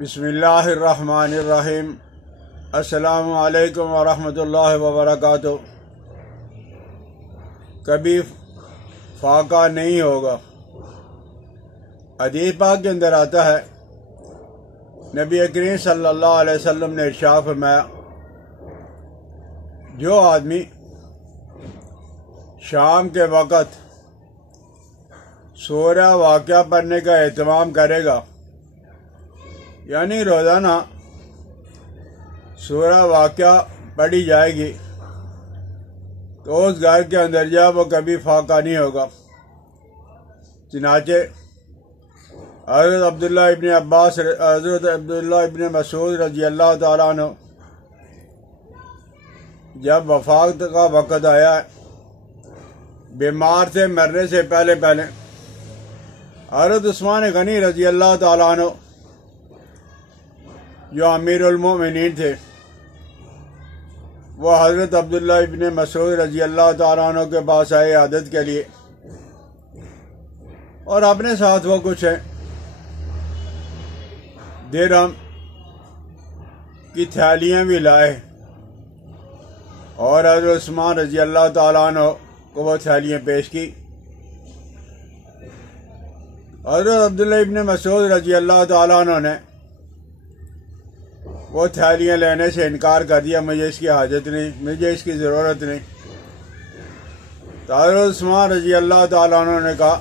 بسم اللہ الرحمن الرحیم۔ السلام علیکم ورحمۃ اللہ وبرکاتہ۔ کبھی فاقہ نہیں ہوگا۔ حدیث پاک کے اندر آتا ہے، نبی کریم صلی اللہ علیہ وسلم نے ارشاد فرمایا، جو آدمی شام کے وقت سورہ واقعہ پڑھنے کا اہتمام کرے گا، یعنی روزانہ سورہ واقعہ پڑھی جائے گی، تو اس گھر کے اندر وہ کبھی فاقہ نہیں ہوگا۔ چنانچہ حضرت عبداللہ ابن مسعود رضی اللہ تعالیٰ عنہ جب وفات کا وقت آیا، بیمار سے مرنے سے پہلے حضرت عثمان غنی رضی اللہ تعالیٰ عنہ جو امیر المومنین تھے، وہ حضرت عبداللہ ابن مسعود رضی اللہ تعالیٰ عنہ کے پاس آئے عادت کے لیے، اور اپنے ساتھ وہ کچھ درہم کی تھیلیاں بھی لائے، اور حضرت عثمان رضی اللہ تعالیٰ عنہ کو وہ تھیلیاں پیش کی۔ حضرت عبداللہ ابن مسعود رضی اللہ تعالیٰ عنہ نے وہ تھیلیاں لینے سے انکار کر دیا، مجھے اس کی حاجت نہیں، مجھے اس کی ضرورت نہیں۔ تو حضرت عثمان رضی اللہ تعالیٰ عنہ نے کہا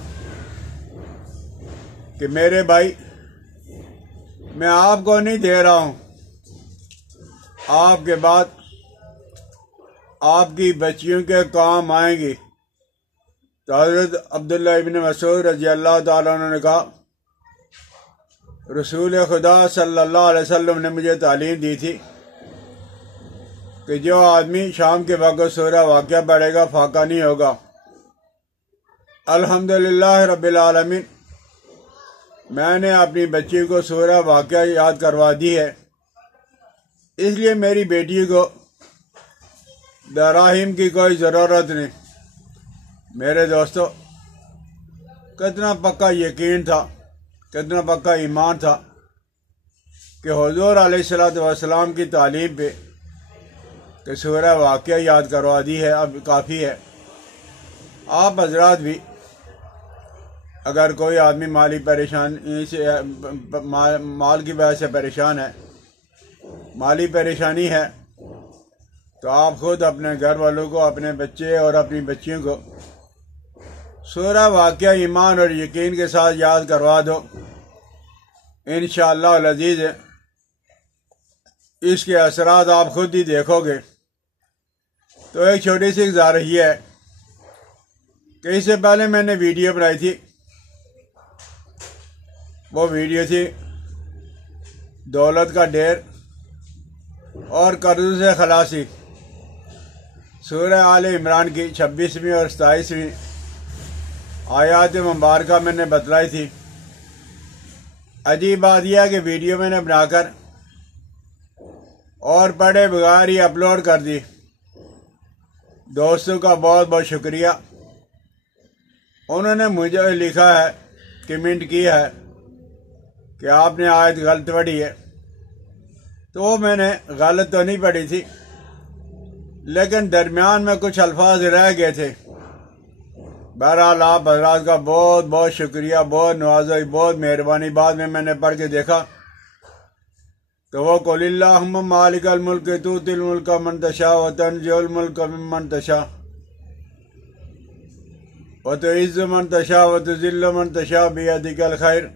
کہ میرے بھائی، میں آپ کو نہیں دے رہا ہوں، آپ کے بعد آپ کی بچیوں کے کام آئیں گی۔ تو حضرت عبداللہ ابن مسعود رضی اللہ تعالیٰ عنہ نے کہا، رسول خدا صلی اللہ علیہ وسلم نے مجھے تعلیم دی تھی کہ جو آدمی شام کے وقت سورہ واقعہ پڑھے گا فاقہ نہیں ہوگا۔ الحمدللہ رب العالمین، میں نے اپنی بچی کو سورہ واقعہ یاد کروا دی ہے، اس لیے میری بیٹی کو دراہم کی کوئی ضرورت نہیں۔ میرے دوستو، کتنا پکا یقین تھا، کتنا پکا ایمان تھا کہ حضور علیہ السلام کی تعلیم پہ کہ سورہ واقعہ یاد کروا دی ہے، اب کافی ہے۔ آپ حضرات بھی اگر کوئی آدمی مالی پریشانی سے مال کی وجہ سے پریشان ہے، مالی پریشانی ہے، تو آپ خود اپنے گھر والوں کو، اپنے بچے اور اپنی بچیوں کو سورہ واقعہ ایمان اور یقین کے ساتھ یاد کروا دو، انشاءاللہ العزیز اس کے اثرات آپ خود ہی دیکھو گے۔ تو ایک چھوٹی سی گزارش یہ ہے کہ اس سے پہلے میں نے ویڈیو بنائی تھی، وہ ویڈیو تھی دولت کا ڈھیر اور قرض سے خلاصی، سورہ آل عمران کی 26ویں اور 27ویں آیات مبارکہ میں نے بتلائی تھی۔ عجیب بات یہ ہے کہ ویڈیو میں نے بنا کر اور پڑھے بغیر ہی اپلوڈ کر دی۔ دوستوں کا بہت بہت شکریہ، انہوں نے مجھے لکھا ہے، کمنٹ کی ہے کہ آپ نے آیت غلط پڑھی ہے۔ تو میں نے غلط تو نہیں پڑھی تھی، لیکن درمیان میں کچھ الفاظ رہ گئے تھے۔ بہرحال آپ حضرات کا بہت بہت شکریہ، بہت نوازش، بہت مہربانی۔ بعد میں نے پڑھ کے دیکھا تو وہ قل اللہم مالک الملک تؤتی الملک من تشاء وتنزع الملک ممن تشاء وتعز من تشاء وتذل من تشاء بیدک الخیر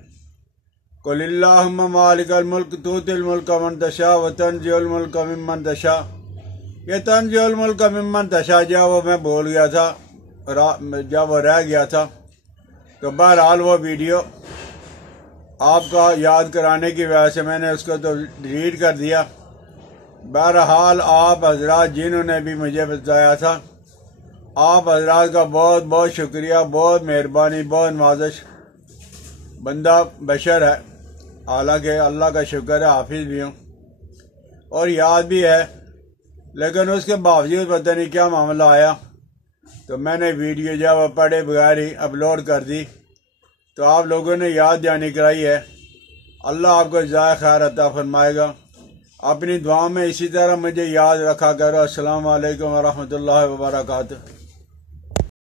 قل اللہم مالک الملک تؤتی الملک من تشاء وتنزع الملک ممن تشاء۔ یہ تنزع الملک ممن تشاء جب وہ میں بھول گیا تھا، جب وہ رہ گیا تھا، تو بہرحال وہ ویڈیو آپ کا یاد کرانے کی وجہ سے میں نے اس کو تو ڈیلیٹ کر دیا۔ بہرحال آپ حضرات جنہوں نے بھی مجھے بتایا تھا، آپ حضرات کا بہت بہت شکریہ، بہت مہربانی، بہت نوازش۔ بندہ بشر ہے، حالانکہ اللہ کا شکر ہے حافظ بھی ہوں اور یاد بھی ہے، لیکن اس کے باوجود پتہ نہیں کیا معاملہ آیا، تو میں نے ویڈیو جب پڑھے بغیر ہی اپلوڈ کر دی۔ تو آپ لوگوں نے یاد دہانی کرائی ہے اللہ آپ کو جزائے خیر عطا فرمائے گا۔ اپنی دعا میں اسی طرح مجھے یاد رکھا کرو۔ السلام علیکم ورحمۃ اللہ وبرکاتہ۔